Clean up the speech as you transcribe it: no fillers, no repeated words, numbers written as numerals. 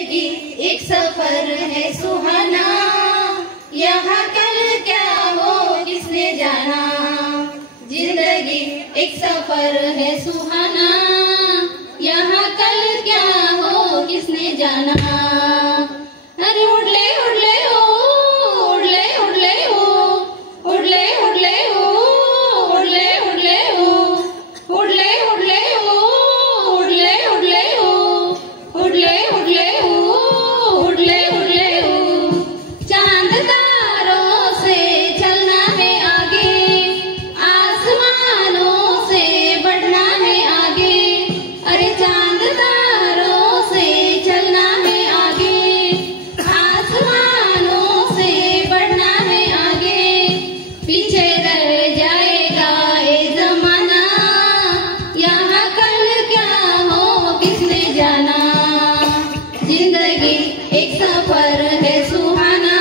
जिंदगी एक सफर है सुहाना, यहाँ कल क्या हो किसने जाना। जिंदगी एक सफर है सुहाना, यहाँ कल क्या हो किसने जाना। अरे उड़ले उड़ले ओ, उड़ले उड़ले ओ, उड़ले उड़ले ओ, उड़ले उड़ले ओ, उड़ले उड़ले ओ, उड़ले उड़ले ओ, उड़ले उड़ले ओ, उड़ले उड़ले ओ। चांद तारों से चलना है आगे, आसमानों से बढ़ना है आगे। अरे चांद तारों से चलना है आगे, आसमानों से बढ़ना है आगे। पीछे रह जाएगा ये जमाना, यहाँ कल क्या हो किसने जाना। जिंदगी एक सफर है सुहाना,